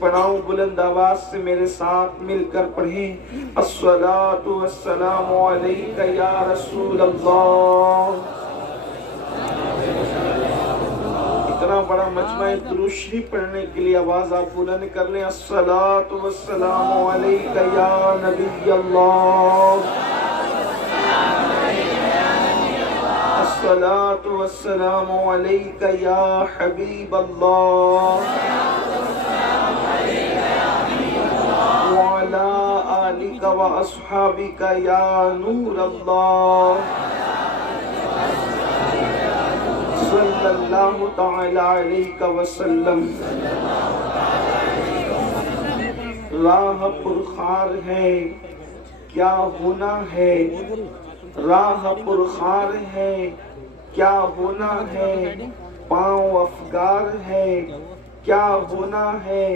پڑھاؤں بلند آواز سے میرے ساتھ مل کر پڑھیں الصلاۃ والسلام علیک یا رسول اللہ۔ اتنا بڑا مجمع درود شریف پڑھنے کے لیے آواز آپ بلند کر لیں الصلاۃ والسلام علیک یا نبی اللہ، الصلاۃ والسلام علیک یا حبیب اللہ، وعلی آلک واصحابک یا نور اللہ، صلی اللہ تعالی علیہ وسلم۔ راہ پرخار ہے کیا ہونا ہے، راہ پرخار ہے کیا ہونا ہے، پاؤں افگار ہے کیا ہونا ہے،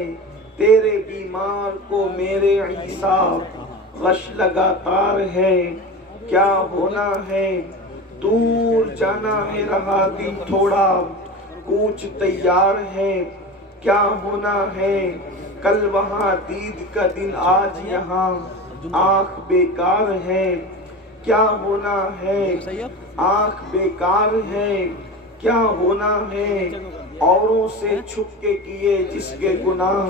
تیرے بیمار کو میرے عیسیٰ غش لگاتار ہے کیا ہونا ہے، دور جانا ہے رہا دن تھوڑا کوچ تیار ہے کیا ہونا ہے، کل وہاں دید کا دن آج یہاں آنکھ بیکار ہے کیا ہونا ہے، آنکھ بیکار ہے کیا ہونا ہے، اوروں سے چھپ کے کیے جس کے گناہ،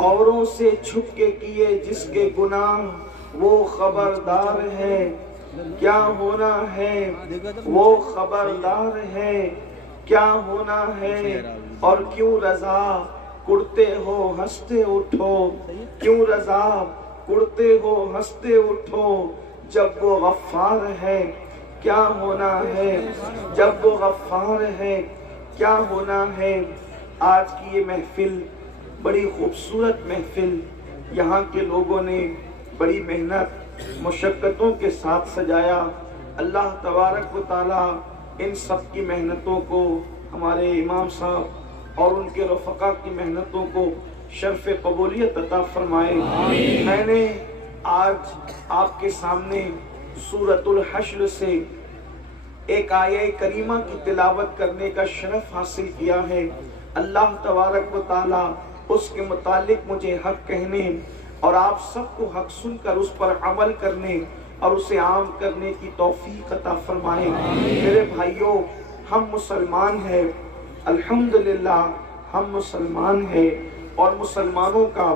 اوروں سے چھپ کے کیے جس کے گناہ، وہ خبردار ہے کیا ہونا ہے، وہ خبردار ہے کیا ہونا ہے، اور کیوں رضا کڑتے ہو ہنستے اٹھو، کیوں رضا کڑتے ہو ہنستے اٹھو، جب وہ غفار ہے کیا ہونا ہے، جب وہ غفار ہے کیا ہونا ہے۔ آج کی یہ محفل بڑی خوبصورت محفل، یہاں کے لوگوں نے بڑی محنت مشقتوں کے ساتھ سجایا، اللہ تبارک و تعالی ان سب کی محنتوں کو، ہمارے امام صاحب اور ان کے رفقا کی محنتوں کو شرف قبولیت عطا فرمائے۔ میں نے آج آپ کے سامنے سورۃ الحشر سے ایک آیہ کریمہ کی تلاوت کرنے کا شرف حاصل کیا ہے، اللہ تبارک و تعالی اس کے متعلق مجھے حق کہنے اور آپ سب کو حق سن کر اس پر عمل کرنے اور اسے عام کرنے کی توفیق عطا فرمائے۔ میرے بھائیوں، ہم مسلمان ہیں، الحمدللہ ہم مسلمان ہیں، اور مسلمانوں کا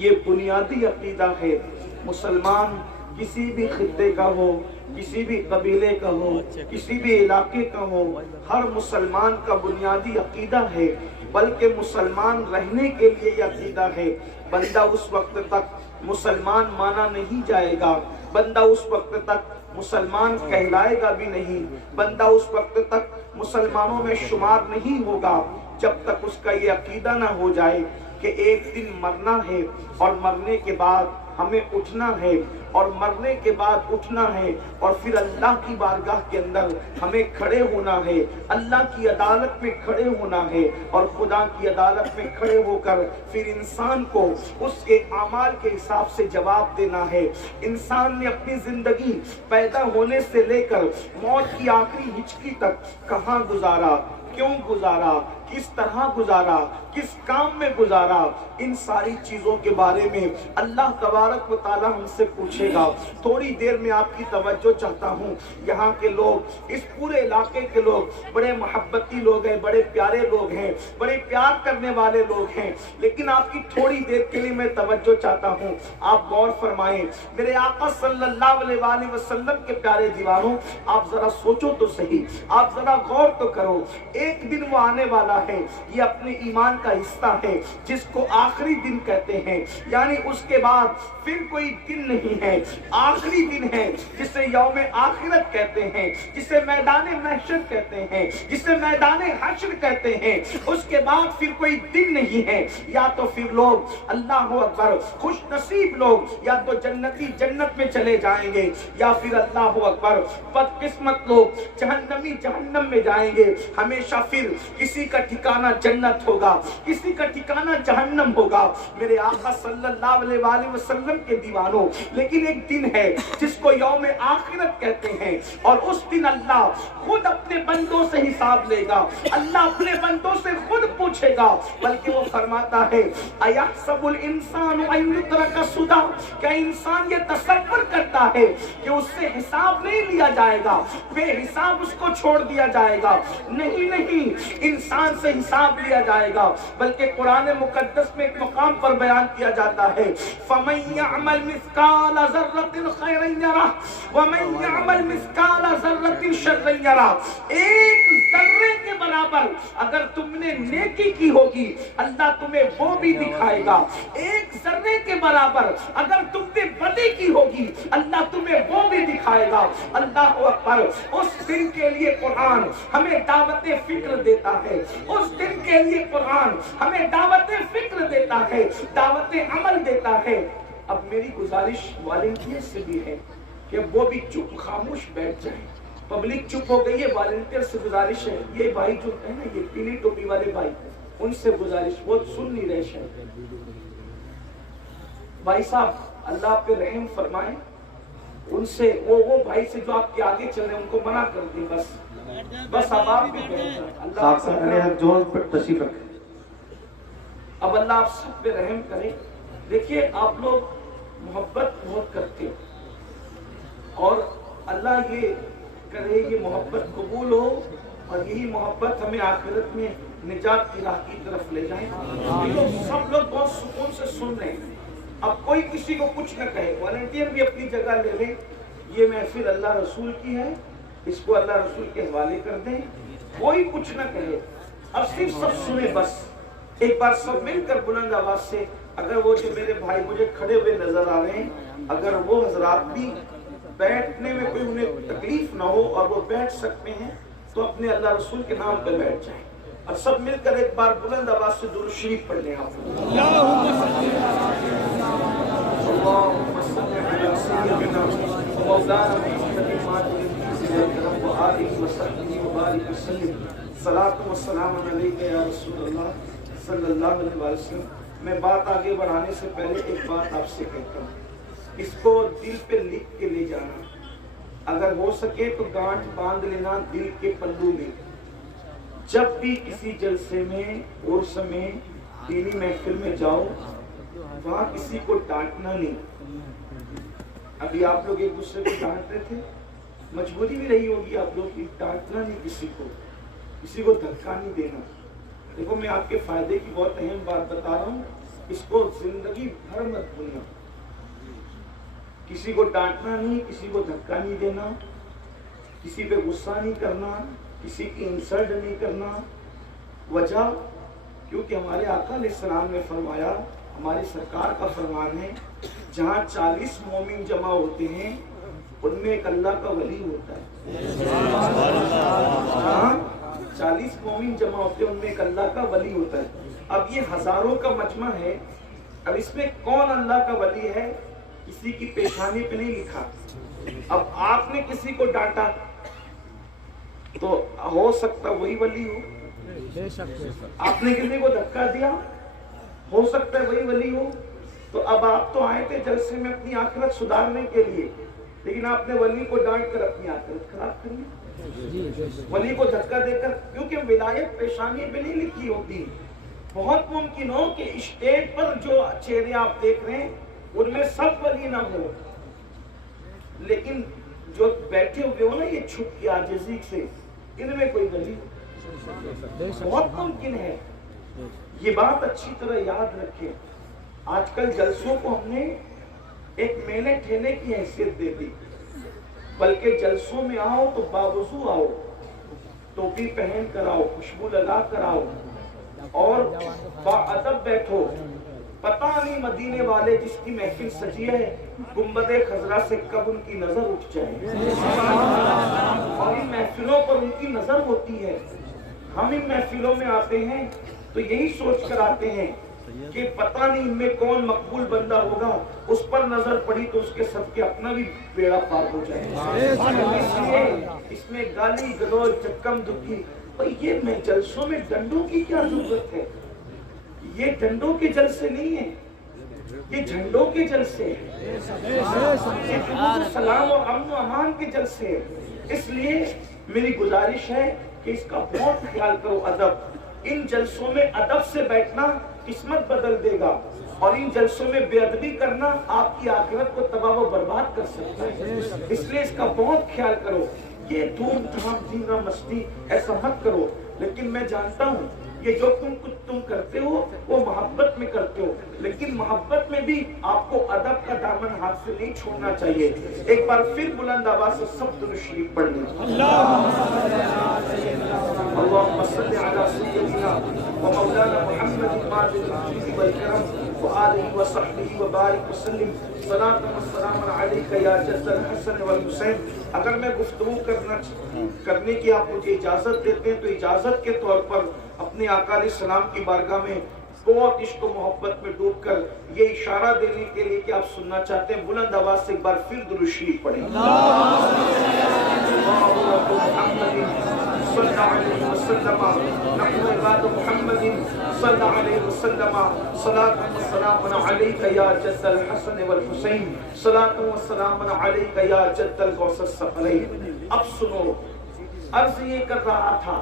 یہ بنیادی عقیدہ ہے، مسلمان کسی بھی خطے کا ہو، کسی بھی قبیلے کا ہو، کسی بھی علاقے کا ہو، ہر مسلمان کا بنیادی عقیدہ ہے، بلکہ مسلمان رہنے کے لیے یہ عقیدہ ہے۔ بندہ اس وقت تک مسلمان مانا نہیں جائے گا، بندہ اس وقت تک مسلمان کہلائے گا بھی نہیں، بندہ اس وقت تک مسلمانوں میں شمار نہیں ہوگا جب تک اس کا یہ عقیدہ نہ ہو جائے کہ ایک دن مرنا ہے، اور مرنے کے بعد ہمیں اٹھنا ہے، اور مرنے کے بعد اٹھنا ہے، اور پھر اللہ کی بارگاہ کے اندر ہمیں کھڑے ہونا ہے، اللہ کی عدالت میں کھڑے ہونا ہے، اور خدا کی عدالت میں کھڑے ہو کر پھر انسان کو اس کے اعمال کے حساب سے جواب دینا ہے۔ انسان نے اپنی زندگی پیدا ہونے سے لے کر موت کی آخری ہچکی تک کہاں گزارا، کیوں گزارا، کس طرح گزارا، کس کام میں گزارا، ان ساری چیزوں کے بارے میں اللہ تبارک و تعالی ہم سے پوچھے گا۔ تھوڑی دیر میں آپ کی توجہ چاہتا ہوں، یہاں کے لوگ، اس پورے علاقے کے لوگ بڑے محبتی لوگ ہیں، بڑے پیارے لوگ ہیں، بڑے پیار کرنے والے لوگ ہیں، لیکن آپ کی تھوڑی دیر کے لیے میں توجہ چاہتا ہوں، آپ غور فرمائیں۔ میرے آقا صلی اللہ علیہ وآلہ وسلم کے پیارے دیوانوں، آپ ذرا سوچو تو صحیح، آپ ذرا غور تو کرو، ایک دن وہ آنے والا ہے، یہ اپنے ایمان کا حصہ ہے جس کو آخری دن کہتے ہیں، یعنی اس کے بعد پھر کوئی دن نہیں ہے، آخری دن ہے جسے یوم آخرت کہتے ہیں، جسے میدان محشر کہتے ہیں، جسے میدان حشر کہتے ہیں، اس کے بعد پھر کوئی دن نہیں ہے۔ یا تو پھر لوگ اللہ اکبر خوش نصیب لوگ یا تو جنتی جنت میں چلے جائیں گے، یا پھر اللہ اکبر بدقسمت لوگ جہنمی جہنم میں جائیں گے، ہمیشہ پھر کسی کا ٹھکانہ جنت ہوگا، کسی کا ٹھکانہ جہنم ہوگا میرے آقا صلی اللہ علیہ وآلہ وسلم کے دیوانوں۔ لیکن ایک دن ہے جس کو یوم آخرت کہتے ہیں، اور اس دن اللہ خود اپنے بندوں سے حساب لے گا، اللہ اپنے بندوں سے خود پوچھے گا، بلکہ وہ فرماتا ہے اَيَحْسَبُ الْإِنسَانُ أَن يُتْرَكَ سُدًى، کیا انسان یہ تصور کرتا ہے کہ اس سے حساب نہیں لیا جائے گا، بے حساب اس کو چھوڑ دیا جائے گا؟ نہیں نہیں، انسان سے حساب لیا جائے گا، بلکہ قرآن مقدس میں ایک مقام پر بیان کیا جاتا ہے فَمَن يَعْمَلْ مِثْقَالَ ذَرَّةٍ خَيْرًا يَرَهُ وَمَن يَعْمَلْ مِثْقَالَ ذَرَّةٍ شَرًّا يَرَهُ۔ ایک ذرے کے برابر اگر تم نے نیکی کی ہوگی اللہ تمہیں وہ بھی دکھائے گا، ایک ذرے کے برابر اگر تم نے بدی کی ہوگی اللہ تمہیں وہ بھی دکھائے گا۔ اللہ اکبر۔ اس دن کے لیے قرآن ہمیں دعوت فکر دیتا ہے، اس دن کے لیے قرآن ہمیں دعوت فکر دیتا ہے، دعوت عمل دیتا ہے۔ اب میری گزارش والنٹیئر سے بھی ہے کہ وہ بھی چپ خاموش بیٹھ جائیں۔ پبلک چپ ہو گئی ہے، والنٹیئر سے گزارش ہے، یہ بھائی جو ہے نا یہ پیلی ٹوپی والے بھائی، ان سے گزارش، وہ سن نہیں رہے شاید۔ بھائی صاحب اللہ آپ پہ رحم فرمائیں، ان سے وہ بھائی سے جو آپ کے آگے چل رہے ہیں ان کو منع کر دیں، بس اب آپ بھی تشریف رکھیں۔ اب اللہ آپ سب پہ رحم کرے۔ دیکھیے آپ لوگ محبت بہت کرتے ہو، اور اللہ یہ کرے یہ محبت قبول ہو، اور یہی محبت ہمیں آخرت میں نجات کی راہ کی طرف لے جائیں۔ سب لوگ بہت سکون سے سن رہے ہیں، اب کوئی کسی کو کچھ نہ کہے، والنٹیئر بھی اپنی جگہ لے لیں۔ یہ محفل اللہ رسول کی ہے، اس کو اللہ رسول کے حوالے کر دیں، کوئی کچھ نہ کہے، اب صرف سب سنیں۔ بس ایک بار سب مل کر بلند آواز سے، اگر وہ جو میرے بھائی مجھے کھڑے ہوئے نظر آ رہے ہیں، اگر وہ حضرات بھی بیٹھنے میں کوئی انہیں تکلیف نہ ہو اور وہ بیٹھ سکتے ہیں تو اپنے اللہ رسول کے نام پہ بیٹھ جائیں، اور سب مل کر ایک بار بلند آواز سے درود شریف پڑھ لیں۔ آپ اللهم صل على سيدنا ومولانا محمد وآله وصحبه وبارك وسلم، صلاۃ و سلام علیک یا رسول اللہ صلی اللہ علیہ وسلم۔ میں بات آگے بڑھانے سے پہلے ایک بات آپ سے کہتا ہوں، اس کو دل پہ لکھ کے لے جانا، اگر ہو سکے تو گانٹھ باندھ لینا دل کے پلو میں۔ جب بھی کسی جلسے میں، عرس میں، دینی محفل میں جاؤ، وہاں کسی کو ڈانٹنا نہیں۔ ابھی آپ لوگ ایک دوسرے کو ڈانٹ رہے تھے، مجبوری بھی رہی ہوگی آپ لوگ کی، ڈانٹنا نہیں، کسی کو دھکا نہیں دینا۔ دیکھو میں آپ کے فائدے کی بہت اہم بات بتا رہا ہوں، اس کو زندگی بھر مت بھولنا۔ کسی کو ڈانٹنا نہیں، کسی کو دھکا نہیں دینا، کسی پہ غصہ نہیں کرنا، کسی کی انسلٹ نہیں کرنا۔ وجہ کیونکہ ہمارے آقا علیہ السلام نے فرمایا، ہماری سرکار کا فرمان ہے، جہاں 40 مومن جمع ہوتے ہیں ان میں ایک اللہ کا ولی ہوتا ہے۔ جہاں 40 مومن جمع ہوتے ہیں ان میں ایک اللہ کا ولی ہوتا ہے۔ اب یہ ہزاروں کا مجمع ہے، اب اس میں کون اللہ کا ولی ہے کسی کی پیشانی پہ نہیں لکھا۔ اب آپ نے کسی کو ڈانٹا تو ہو سکتا وہی ولی ہو، آپ نے کسی کو دھکا دیا ہو سکتا ہے وہی ولی ہو۔ تو اب آپ تو آئے تھے جلسے میں اپنی آخرت سدھارنے کے لیے، لیکن آپ نے ولی کو ڈانٹ کر اپنی آخرت خراب کر لی، ولی کو دھکا دے کر، کیونکہ ولایت پیشانی پہ نہیں لکھی ہوتی۔ بہت ممکن ہو کہ اسٹیج پر جو چہرے آپ دیکھ رہے ہیں ان میں سب ولی نہ ہو، لیکن جو بیٹھے ہوئے ہو نا یہ چھپ کے عاجزی سے، ان میں کوئی ولی ہو، بہت ممکن ہے۔ یہ بات اچھی طرح یاد رکھیں۔ آج کل جلسوں کو ہم نے ایک میلے ٹھیلے کی حیثیت دے دی، بلکہ جلسوں میں آؤ تو باوضو آؤ، ٹوپی پہن کر آؤ، خوشبو لگا کر آؤ، اور باادب بیٹھو۔ پتہ نہیں مدینے والے جس کی محفل سجی ہے گنبد خضرا سے کب ان کی نظر اٹھ جائے، اور ان محفلوں پر ان کی نظر ہوتی ہے۔ ہم ان محفلوں میں آتے ہیں تو یہی سوچ کر آتے ہیں کہ پتہ نہیں ان میں کون مقبول بندہ ہوگا، اس پر نظر پڑی تو اس کے صدقے اپنا بھی بیڑا پار ہو جائے۔ اس لیے اس میں گالی گلوچ چکم دکھی بھئی یہ میں جلسوں میں ڈنڈوں کی کیا ضرورت ہے؟ یہ ڈنڈوں کے جلسے نہیں ہیں، یہ جھنڈوں کے جلسے ہیں، یہ درود و سلام اور امن و امان کے جلسے ہیں۔ اس لیے میری گزارش ہے کہ اس کا بہت خیال کرو۔ ادب، ان جلسوں میں ادب سے بیٹھنا قسمت بدل دے گا، اور ان جلسوں میں بے ادبی کرنا آپ کی آخرت کو تباہ و برباد کر سکتا ہے۔ اس لیے اس کا بہت خیال کرو۔ یہ دھوم دھام دھیرا مستی ایسا مت کرو۔ لیکن میں جانتا ہوں یہ جو تم کرتے ہو وہ محبت میں کرتے ہو، لیکن محبت میں بھی آپ کو ادب کا دامن ہاتھ سے نہیں چھوڑنا چاہیے۔ ایک بار پھر بلند آواز سے سب درود شریف پڑھ لیں۔ اللهم صل على سيدنا ومولانا محمد ماجد الجود والكرم وآله وصحبه وبارك وسلم صلاة والسلام عليك يا جد الحسن والحسين۔ اگر میں گفتگو کرنے کی آپ مجھے اجازت دیتے ہیں تو اجازت کے طور پر اپنے آقا علیہ السلام کی بارگاہ میں بہت عشق و محبت میں ڈوب کر یہ اشارہ دینے کے لیے کہ آپ سننا چاہتے ہیں، بلند آواز سے ایک بار پھر درود شریف پڑھیں۔ صلی اللہ علیہ وسلم، نحن عباد محمد صلی اللہ علیہ وسلم، صلاۃ و سلام علیک یا جد الحسن والحسین، صلاۃ و سلام علیک یا جد الغوث الثقلین۔ اب سنو، عرض یہ کر رہا تھا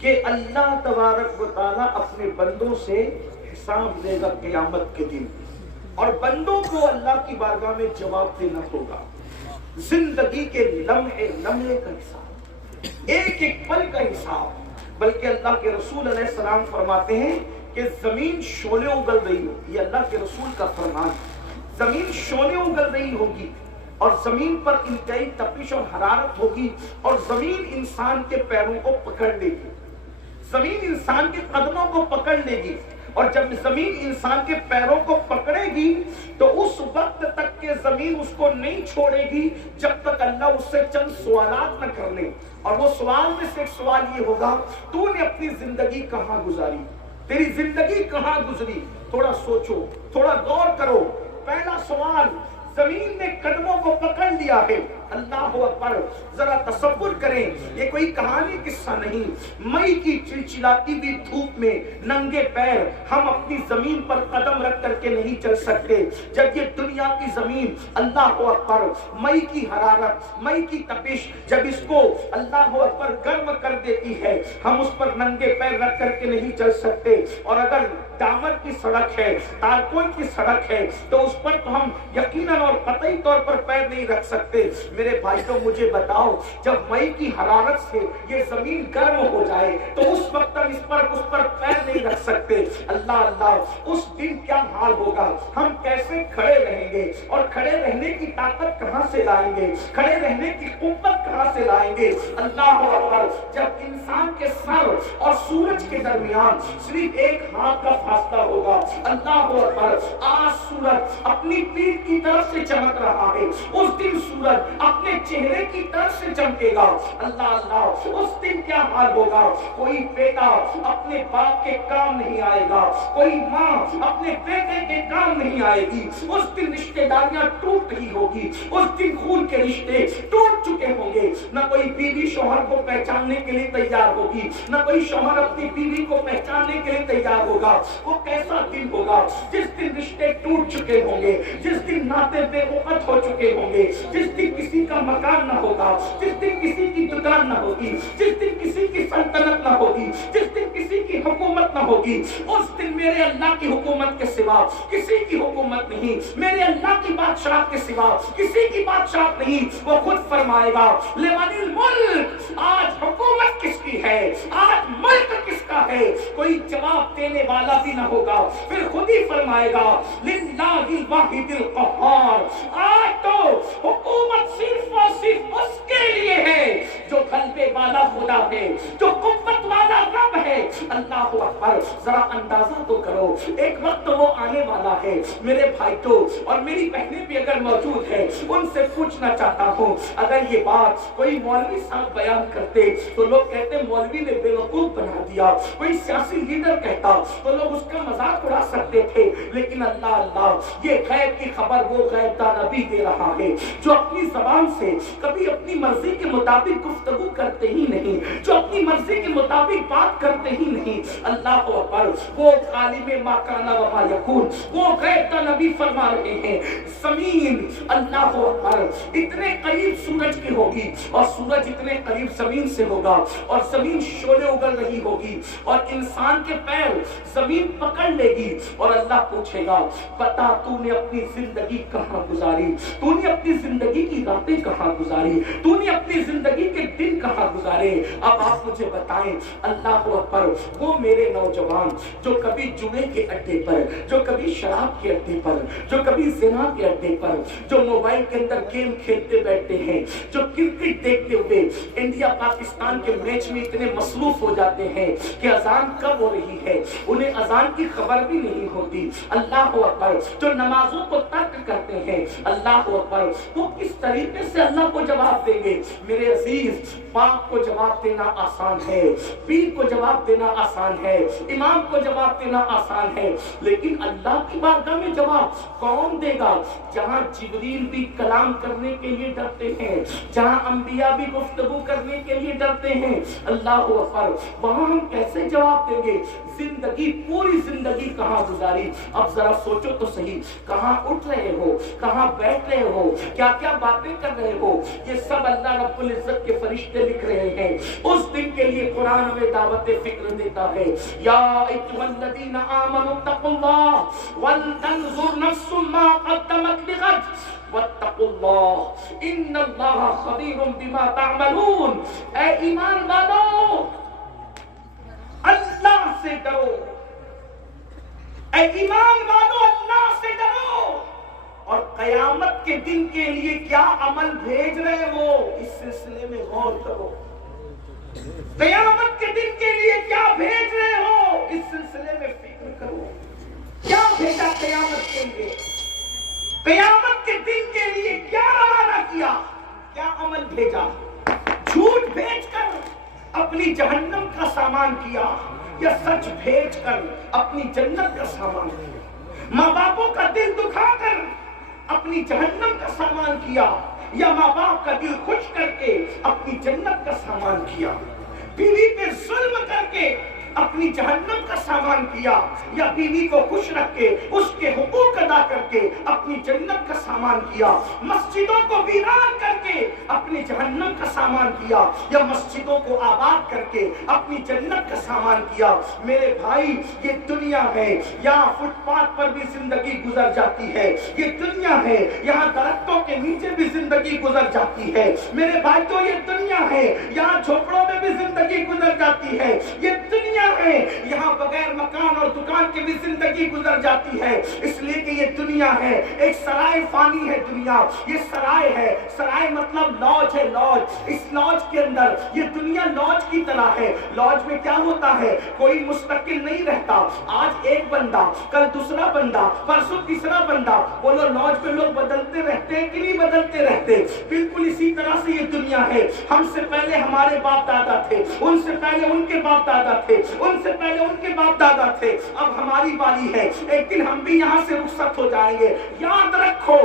کہ اللہ تبارک و تعالیٰ اپنے بندوں سے حساب لے گا قیامت کے دن، اور بندوں کو اللہ کی بارگاہ میں جواب دینا ہوگا۔ زندگی کے لمحے لمحے کا حساب، ایک ایک پل کا حساب۔ بلکہ اللہ کے رسول علیہ السلام فرماتے ہیں کہ زمین شعلے اگل رہی ہوگی، یہ اللہ کے رسول کا فرمان ہے، زمین شعلے اگل رہی ہوگی، اور زمین پر انتہائی تپش اور حرارت ہوگی، اور زمین انسان کے پیروں کو پکڑ لے گی، زمین انسان کے قدموں کو پکڑ لے گی، اور جب زمین انسان کے پیروں کو پکڑے گی تو اس وقت تک کہ زمین اس کو نہیں چھوڑے گی جب تک اللہ اس سے چند سوالات نہ کر لے۔ اور وہ سوال میں سے ایک سوال یہ ہوگا، تو نے اپنی زندگی کہاں گزاری، تیری زندگی کہاں گزری؟ تھوڑا سوچو، تھوڑا غور کرو۔ پہلا سوال، زمین نے قدموں کو پکڑ لیا ہے، اللہ اکبر، ذرا تصور کریں، یہ کوئی کہانی قصہ نہیں۔ مئی کی چلچلاتی ہوئی دھوپ میں ننگے پیر ہم اپنی زمین پر قدم رکھ کر کے نہیں چل سکتے۔ جب یہ دنیا کی زمین اللہ اکبر مئی کی حرارت، مئی کی تپش جب اس کو اللہ اکبر گرم کر دیتی ہے، ہم اس پر ننگے پیر رکھ کر کے نہیں چل سکتے۔ اور اگر ڈامر کی سڑک ہے، تارکول کی سڑک ہے، تو اس پر تو ہم یقیناً اور قطعی طور پر پیر نہیں رکھ سکتے۔ میرے بھائیوں مجھے بتاؤ، جب مئی کی حرارت سے یہ زمین گرم ہو جائے تو اس وقت ہم اس پر پیر نہیں رکھ سکتے۔ اللہ اللہ، اس دن کیا حال ہوگا، ہم کیسے کھڑے رہیں گے، اور کھڑے رہنے کی طاقت کہاں سے لائیں گے، کھڑے رہنے کی قوت کہاں سے لائیں گے؟ اللہ اکبر، جب انسان کے سر اور سورج کے درمیان صرف ایک ہاتھ کا فاصلہ ہوگا۔ اللہ اکبر، آج سورج اپنی پیٹھ کی طرف سے چمک رہا ہے، اس دن سورج اپنے چہرے کی طرف سے چمکے گا۔ اللہ اللہ، اس دن کیا حال ہوگا، کوئی بیٹا اپنے باپ کے کام نہیں آئے گا، کوئی ماں اپنے بیٹے کے کام نہیں آئے گی، اس دن رشتہ داریاں ٹوٹ رہی ہوگی، اس دن خون کے رشتے ٹوٹ چکے ہوں گے، نہ کوئی بیوی شوہر کو پہچاننے کے لیے تیار ہوگی، نہ کوئی شوہر اپنی بیوی کو پہچاننے کے لیے تیار ہوگا۔ وہ کیسا دن ہوگا جس دن رشتے ٹوٹ چکے ہوں گے، جس دن ناطے بے وقت ہو چکے ہوں گے، جس دن کسی کا مکان نہ ہوگا، جس دن کسی کی دکان نہ ہوگی، جس دن کسی کی سلطنت نہ ہوگی، جس دن کسی کی حکومت نہ ہوگی۔ اس دن میرے اللہ کی حکومت کے سوا کسی کی حکومت نہیں، میرے اللہ کی بادشاہت کے سوا کسی کی بادشاہت نہیں۔ وہ خود فرمائے گا، لمن الملک، آج حکومت کس کی ہے، آج ملک کس کا ہے؟ کوئی جواب دینے والا بھی نہ ہوگا، پھر خود ہی فرمائے گا، للہ الواحد القہار، آج تو حکومت صرف اور صرف اس کے لیے ہے جو غلبے والا خدا ہے، جو قوت والا رب ہے۔ اللہ اکبر، ذرا اندازہ تو کرو، ایک وقت وہ آنے والا ہے۔ میرے بھائیوں اور میری بہنیں بھی اگر موجود ہیں، ان سے پوچھنا چاہتا ہوں، اگر یہ بات کوئی مولوی صاحب بیان کرتے تو لوگ کہتے مولوی نے بیوقوف بنا دیا، کوئی سیاسی لیڈر کہتا تو لوگ اس کا مذاق اڑا سکتے کرتے تھے، لیکن اللہ اللہ یہ غیب کی خبر وہ غیب داں نبی دے رہا ہے جو اپنی زبان سے کبھی اپنی مرضی کے مطابق گفتگو کرتے ہی نہیں، جو اپنی مرضی کے مطابق بات کرتے ہی نہیں۔ اللہ اکبر، وہ عالم ما کان و ما یکون، وہ غیب داں نبی فرما رہے ہیں زمین اللہ اکبر اتنے قریب سورج کی ہوگی اور سورج اتنے قریب زمین سے ہوگا اور زمین شعلے اگل رہی ہوگی اور انسان کے پیر زمین پکڑ لے گی اور اللہ پوچھے گا بتا تو نے اپنی زندگی کہاں گزاری، تو نے اپنی زندگی کی راتیں کہاں گزاری، تو نے اپنی زندگی کے دن کہاں گزارے، اب آپ مجھے بتائیں۔ اللہ اکبر، وہ میرے نوجوان جو کبھی جمعے کے اڈے پر، جو کبھی شراب کے اڈے پر، جو کبھی زنا کے اڈے پر، جو موبائل کے اندر گیم کھیلتے بیٹھتے ہیں، جو کرکٹ دیکھتے ہوئے انڈیا پاکستان کے میچ میں اتنے مصروف ہو جاتے ہیں کہ اذان کب ہو رہی ہے انہیں اذان کی خبر بھی نہیں ہوتی۔ اللہ اکبر، جو نمازوں کو ترک کرتے ہیں، اللہ اکبر، وہ کس طریقے سے اللہ کو جواب دیں گے؟ میرے عزیز، پاک کو جواب دینا آسان ہے، پیر کو جواب دینا آسان ہے، امام کو جواب دینا آسان ہے، لیکن اللہ کی بارگاہ میں جواب کون دے گا؟ جہاں جبریل بھی کلام کرنے کے لیے ڈرتے ہیں، جہاں انبیاء بھی گفتگو کرنے کے لیے ڈرتے ہیں، اللہ اکبر، وہاں ہم کیسے جواب دیں گے؟ زندگی، پوری زندگی کہاں گزاری؟ اب ذرا سوچو تو صحیح، کہاں اٹھ رہے ہو، کہاں بیٹھ رہے ہو، کیا کیا باتیں کر رہے ہو؟ یہ سب اللہ رب العزت کے فرشتے لکھ رہے ہیں۔ اس دن کے لیے قرآن ہمیں دعوت فکر دیتا ہے، یا ایھا الذین آمنوا اتقوا اللہ ولتنظر نفس ما قدمت لغد واتقوا اللہ ان اللہ خبیر بما تعملون۔ اے ایمان والو، اللہ سے ڈرو، اے ایمان والو اللہ سے ڈرو، اور قیامت کے دن کے لیے کیا عمل بھیج رہے ہو اس سلسلے میں غور کرو۔ قیامت کے دن کے لیے کیا بھیج رہے ہو اس سلسلے میں فکر کرو۔ کیا بھیجا قیامت کے لیے؟ قیامت کے دن کے لیے کیا روانہ کیا؟ کیا عمل بھیجا؟ جھوٹ بھیج کر اپنی جہنم کا سامان کیا یا سچ بھیج کر اپنی جنت کا سامان کیا؟ ماں باپوں کا دل دکھا کر اپنی جہنم کا سامان کیا یا ماں باپ کا دل خوش کر کے اپنی جنت کا سامان کیا؟ بیوی پہ ظلم کر کے اپنی جہنم کا سامان کیا یا بیوی کو خوش رکھ کے اس کے حقوق ادا کر کے اپنی جنت کا سامان کیا؟ مسجدوں کو ویران کر کے اپنی جہنم کا سامان کیا یا مسجدوں کو آباد کر کے اپنی جنت کا سامان کیا؟ میرے بھائی، یہ دنیا ہے، یہاں فٹ پاتھ پر بھی زندگی گزر جاتی ہے، یہ دنیا ہے، یہاں درختوں کے نیچے بھی زندگی گزر جاتی ہے، میرے بھائی تو یہ دنیا ہے، یہاں جھوپڑوں میں بھی زندگی گزر جاتی ہے، یہ دنیا ہے، یہاں بغیر مکان اور دکان کے بھی زندگی گزر جاتی ہے، اس لیے کہ یہ دنیا ہے، ایک سرائے فانی ہے دنیا، یہ سرائے ہے، سرائے مطلب لاج ہے، لاج، اس لاج کے اندر یہ دنیا لاج کی طرح ہے۔ لاج میں کیا ہوتا ہے؟ کوئی مستقل نہیں رہتا، آج ایک بندہ، کل دوسرا بندہ، پرسوں تیسرا بندہ، بولو لاج میں لوگ بدلتے رہتے ہیں کہ نہیں بدلتے رہتے؟ بالکل اسی طرح سے یہ دنیا ہے، ہم سے پہلے ہمارے باپ دادا تھے، ان سے پہلے ان کے باپ دادا تھے، ان سے پہلے ان کے باپ دادا تھے، اب ہماری باری ہے، ایک دن ہم بھی یہاں سے رخصت ہو جائیں گے۔ یاد رکھو،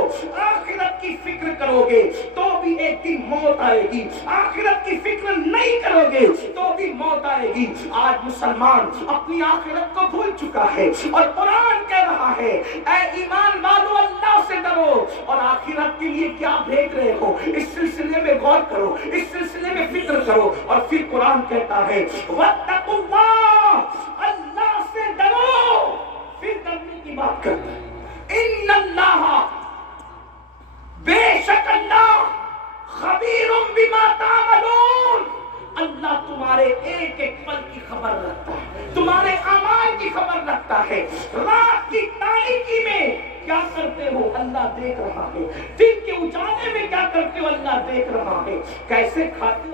آخرت کی فکر کرو گے تو بھی ایک دن موت آئے گی، آخرت کی فکر نہیں کرو گے تو بھی موت آئے گی۔ آج مسلمان اپنی آخرت کو بھول چکا ہے اور قرآن کہہ رہا ہے اے ایمان والو اللہ سے ڈرو اور آخرت کے لیے کیا بھیج رہے ہو اس سلسلے میں غور کرو، اس سلسلے میں فکر کرو۔ اور پھر قرآن کہتا ہے واتقوا اللہ، اللہ سے ڈرو، پھر ڈرنے کی بات کرتا ہے ان اللہ، بے شک اللہ، خبیر بما تعملون، اللہ تمہارے ایک ایک پل کی خبر رکھتا ہے، تمہارے اعمال کی خبر رکھتا ہے۔ رات کی تاریکی میں کیا کرتے ہو اللہ دیکھ رہا ہے، دن کے اجالے میں کیا کرتے ہو اللہ دیکھ رہا ہے، کیسے کھاتے ہو